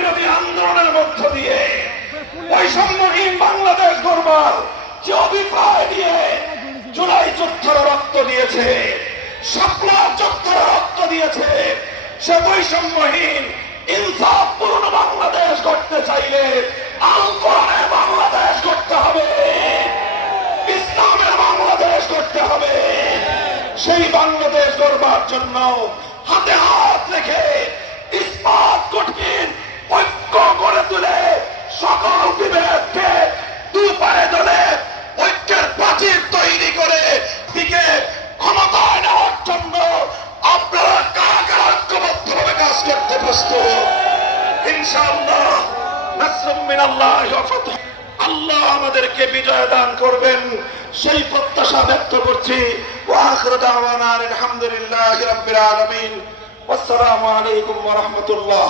বিরোধী আন্দোলনের মধ্য দিয়ে বৈষম্যহীন বাংলাদেশ গড়বার যে অভিপ্রায় দিয়ে জুলাই যুদ্ধের রক্ত দিয়েছে, শাপলা যুদ্ধের রক্ত দিয়েছে, সে বৈষম্যহীন ইনসাফপূর্ণ বাংলাদেশ গড়তে চাইলে আল কোরআনের বাংলাদেশ গড়তে হবে, ইসলামের বাংলাদেশ গড়তে হবে। সেই বাংলাদেশ গড়বার জন্য হাতে হাত রেখে ইস্পাত কঠিন ঐক্য গড়ে তুলে সকল বিভেদকে দুপায়ে দলে ঐক্যের প্রাচীর তৈরি করে দিকে ক্ষমতায় নেওয়ার জন্য আপনারা কারা ঐক্যবদ্ধভাবে কাজ করতে প্রস্তুত? ইনশাআল্লাহ নাসরুম মিনাল্লাহি ওয়া ফাতহ। আল্লাহ আমাদেরকে বিজয় দান করবেন সেই প্রত্যাশা ব্যক্ত করছি। ওয়া আখিরু দাওয়ানা আলহামদুলিল্লাহি রাব্বিল আলামিন। আসসালামু আলাইকুম ওয়া রাহমাতুল্লাহ।